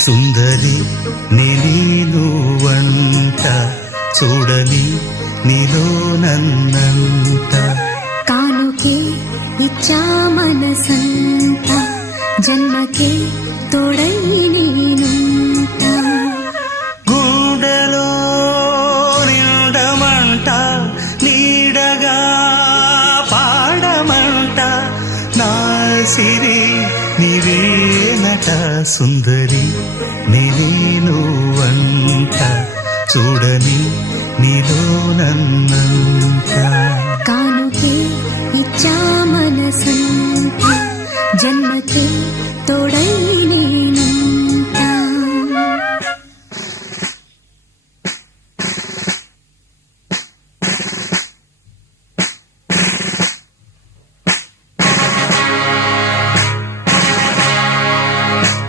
సుందరి నేను వంట చూడని నీలో నన్నంత కానుకే ఇచ్చా మనసంత జన్మకే తోడై నేనుంట గుండెలో నిండమంట నీడగా పాడమంట నా సిరి నీవేనట సుందరి నేను వంట చూడని నీలో నన్నంత కానుకే ఇచ్చా మనసంత జన్మకే తోడై